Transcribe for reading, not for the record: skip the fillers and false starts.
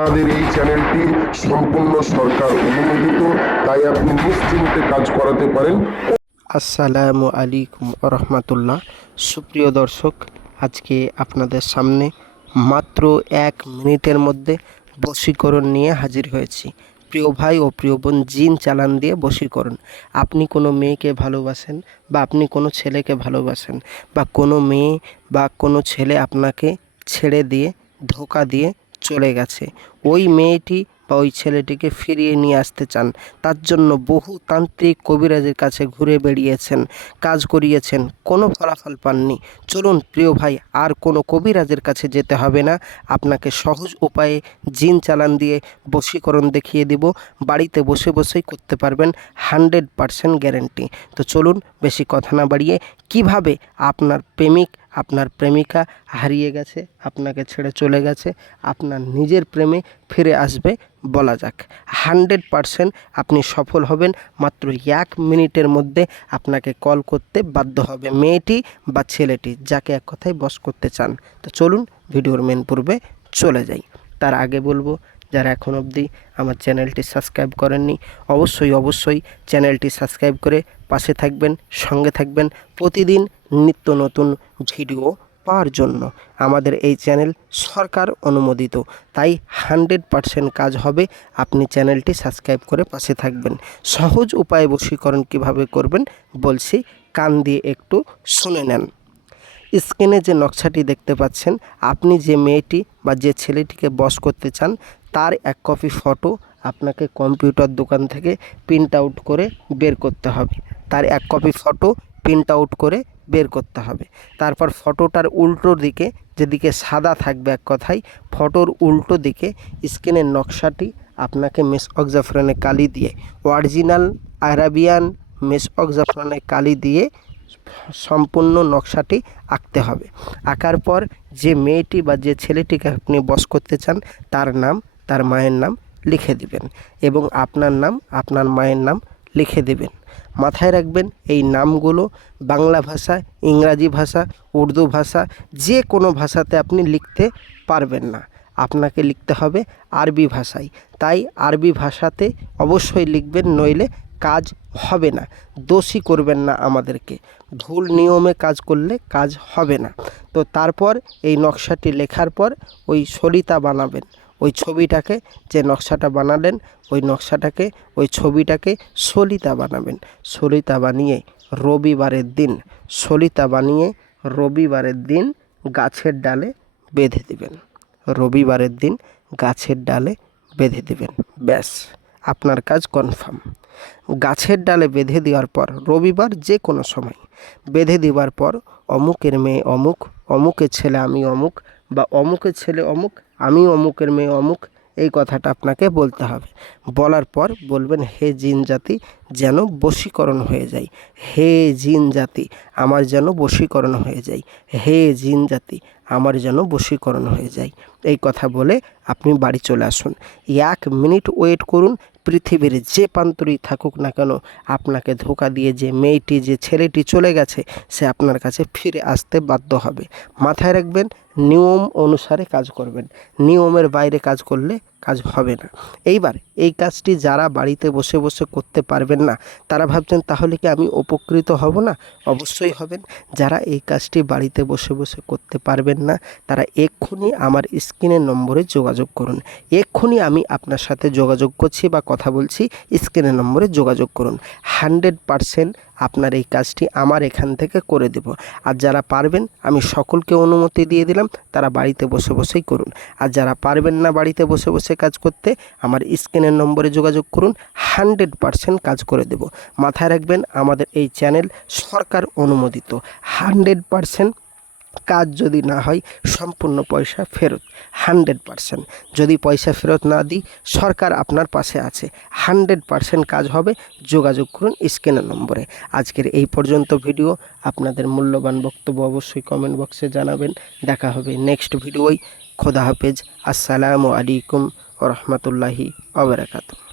আমাদের এই চ্যানেলটি সম্পূর্ণ সরকার অনুমোদিত, তাই আপনি নিশ্চিন্তে কাজ করাতে পারেন। আসসালামু আলাইকুম রহমতুল্লাহ। সুপ্রিয় দর্শক, আজকে আপনাদের সামনে মাত্র 1 মিনিটের মধ্যে বশীকরণ নিয়ে হাজির হয়েছি। প্রিয় ভাই ও প্রিয় বোন, জিন চালান দিয়ে বশীকরণ। আপনি কোনো মেয়েকে ভালোবাসেন বা আপনি কোনো ছেলেকে ভালোবাসেন, বা কোনো মেয়ে বা কোনো ছেলে আপনাকে ছেড়ে দিয়ে ধোঁকা দিয়ে চলে গেছে, ওই মেয়েটি বা ওই ছেলেটিকে ফিরিয়ে নিয়ে আসতে চান, তার জন্য বহু তান্ত্রিক কবিরাজের কাছে ঘুরে বেড়িয়েছেন, কাজ করিয়েছেন, কোনো ফলাফল পাননি। চলুন প্রিয় ভাই, আর কোনো কবিরাজের কাছে যেতে হবে না, আপনাকে সহজ উপায়ে জিন চালান দিয়ে বশীকরণ দেখিয়ে দিব। বাড়িতে বসে বসেই করতে পারবেন, 100% গ্যারেন্টি। তো চলুন বেশি কথা না বাড়িয়ে, কিভাবে আপনার প্রেমিক আপনার প্রেমিকা হারিয়ে গেছে, আপনাকে ছেড়ে চলে গেছে, আপনার নিজের প্রেমে ফিরে আসবে বলা যাক। 100% আপনি সফল হবেন। মাত্র 1 মিনিটের মধ্যে আপনাকে কল করতে বাধ্য হবে মেয়েটি বা ছেলেটি, যাকে এক কথায় বশ করতে চান। তো চলুন ভিডিওর মেন পূর্বে চলে যাই। তার আগে বলবো, যারা এখন অবধি আমার চ্যানেলটি সাবস্ক্রাইব করেননি, অবশ্যই চ্যানেলটি সাবস্ক্রাইব করে পাশে থাকবেন, সঙ্গে থাকবেন প্রতিদিন নিত্য নতুন ভিডিও পাওয়ার জন্য। আমাদের এই চ্যানেল সরকার অনুমোদিত, তাই 100% কাজ হবে। আপনি চ্যানেলটি সাবস্ক্রাইব করে পাশে থাকবেন। সহজ উপায়ে বশীকরণ কিভাবে করবেন বলছি, কান দিয়ে একটু শুনে নেন। স্ক্রিনে যে নকশাটি দেখতে পাচ্ছেন, আপনি যে মেয়েটি বা যে ছেলেটিকে বশ করতে চান, তার 1 কপি ফটো আপনাকে কম্পিউটার দোকান থেকে প্রিন্ট আউট করে বের করতে হবে। তার 1 কপি ফটো প্রিন্ট আউট করে বের করতে হবে। তারপর ফটোটার উল্টো দিকে, যেদিকে সাদা থাকবে, এক কথায় ফটোর উল্টো দিকে স্ক্রিনের নকশাটি আপনাকে মেসক জাফরানে কালি দিয়ে, অরিজিনাল আরাবিয়ান মেসক জাফরানে কালি দিয়ে সম্পূর্ণ নকশাটি আঁকতে হবে। আঁকার পর যে মেয়েটি বা যে ছেলেটিকে আপনি বশ করতে চান, তার নাম, তার মায়ের নাম লিখে দিবেন, এবং আপনার নাম, আপনার মায়ের নাম লিখে দেবেন। মাথায় রাখবেন, এই নামগুলো বাংলা ভাষা, ইংরাজি ভাষা, উর্দু ভাষা, যে কোনো ভাষাতে আপনি লিখতে পারবেন না, আপনাকে লিখতে হবে আরবি ভাষায়। তাই আরবি ভাষাতে অবশ্যই লিখবেন, নইলে কাজ হবে না। দোষী করবেন না আমাদেরকে, ভুল নিয়মে কাজ করলে কাজ হবে না। তো তারপর এই নকশাটি লেখার পর ওই সলিতা বানাবেন। ওই ছবিটাকে, যে নকশাটা বানালেন, ওই নকশাটাকে, ওই ছবিটাকে সলিতা বানাবেন। সলিতা বানিয়ে রবিবারের দিন, সলিতা বানিয়ে রবিবারের দিন গাছের ডালে বেঁধে দিবেন। রবিবারের দিন গাছের ডালে বেঁধে দিবেন, ব্যাস আপনার কাজ কনফার্ম। গাছের ডালে বেঁধে দেওয়ার পর, রবিবার যে কোনো সময় বেঁধে দেওয়ার পর, অমুকের মেয়ে অমুক, অমুকের ছেলে আমি অমুক, বা অমুকের ছেলে অমুক, আমি অমুকের মেয়ে অমুক, এই কথাটা আপনাকে বলতে হবে। বলার পর বলবেন, হে জিন জাতি যেন বশীকরণ হয়ে যায়, হে জিন জাতি আমার যেন বশীকরণ হয়ে যায়, হে জিন জাতি আমার যেন বশীকরণ হয়ে যায়। এই কথা বলে আপনি বাড়ি চলে আসুন। 1 মিনিট ওয়েট করুন। পৃথিবীর যে প্রান্তরেই থাকুক না কেন, আপনাকে ধোঁকা দিয়ে যে মেয়েটি, যে ছেলেটি চলে গেছে, সে আপনার কাছে ফিরে আসতে বাধ্য হবে। মাথায় রাখবেন, নিয়ম অনুসারে কাজ করবেন, নিয়মের বাইরে কাজ করলে কাজ হবে না। এইবার এই কাজটি যারা বাড়িতে বসে বসে করতে পারবেন না, তারা ভাবছেন তাহলে কি আমি উপকৃত হব না? অবশ্যই হবেন। যারা এই কাজটি বাড়িতে বসে বসে করতে পারবেন না, তারা এক্ষুনি আমার স্ক্রিনের নম্বরে যোগাযোগ করুন। এক্ষুনি আমি আপনার সাথে যোগাযোগ করছি বা কথা বলছি, স্ক্রিনের নম্বরে যোগাযোগ করুন। 100% আপনার এই কাজটি আমার এখান থেকে করে দেব। আর যারা পারবেন, আমি সকলকে অনুমতি দিয়ে দিলাম, তারা বাড়িতে বসে বসেই করুন। আর যারা পারবেন না বাড়িতে বসে বসে কাজ করতে, আমার স্ক্রিনের নম্বরে যোগাযোগ করুন, 100% কাজ করে দেব। মাথায় রাখবেন, আমাদের এই চ্যানেল সরকার অনুমোদিত। 100% কাজ যদি না হয়, সম্পূর্ণ পয়সা ফেরত। 100% যদি পয়সা ফেরত না দিই, সরকার আপনার পাশে আছে। 100% কাজ হবে। যোগাযোগ করুন স্ক্রিনের নম্বরে। আজকের এই পর্যন্ত ভিডিও। আপনাদের মূল্যবান বক্তব্য অবশ্যই কমেন্ট বক্সে জানাবেন। দেখা হবে নেক্সট ভিডিওয়। খোদা হাফেজ। আসসালামু আলাইকুম ওয়া রাহমাতুল্লাহি ওয়া বারাকাতুহু।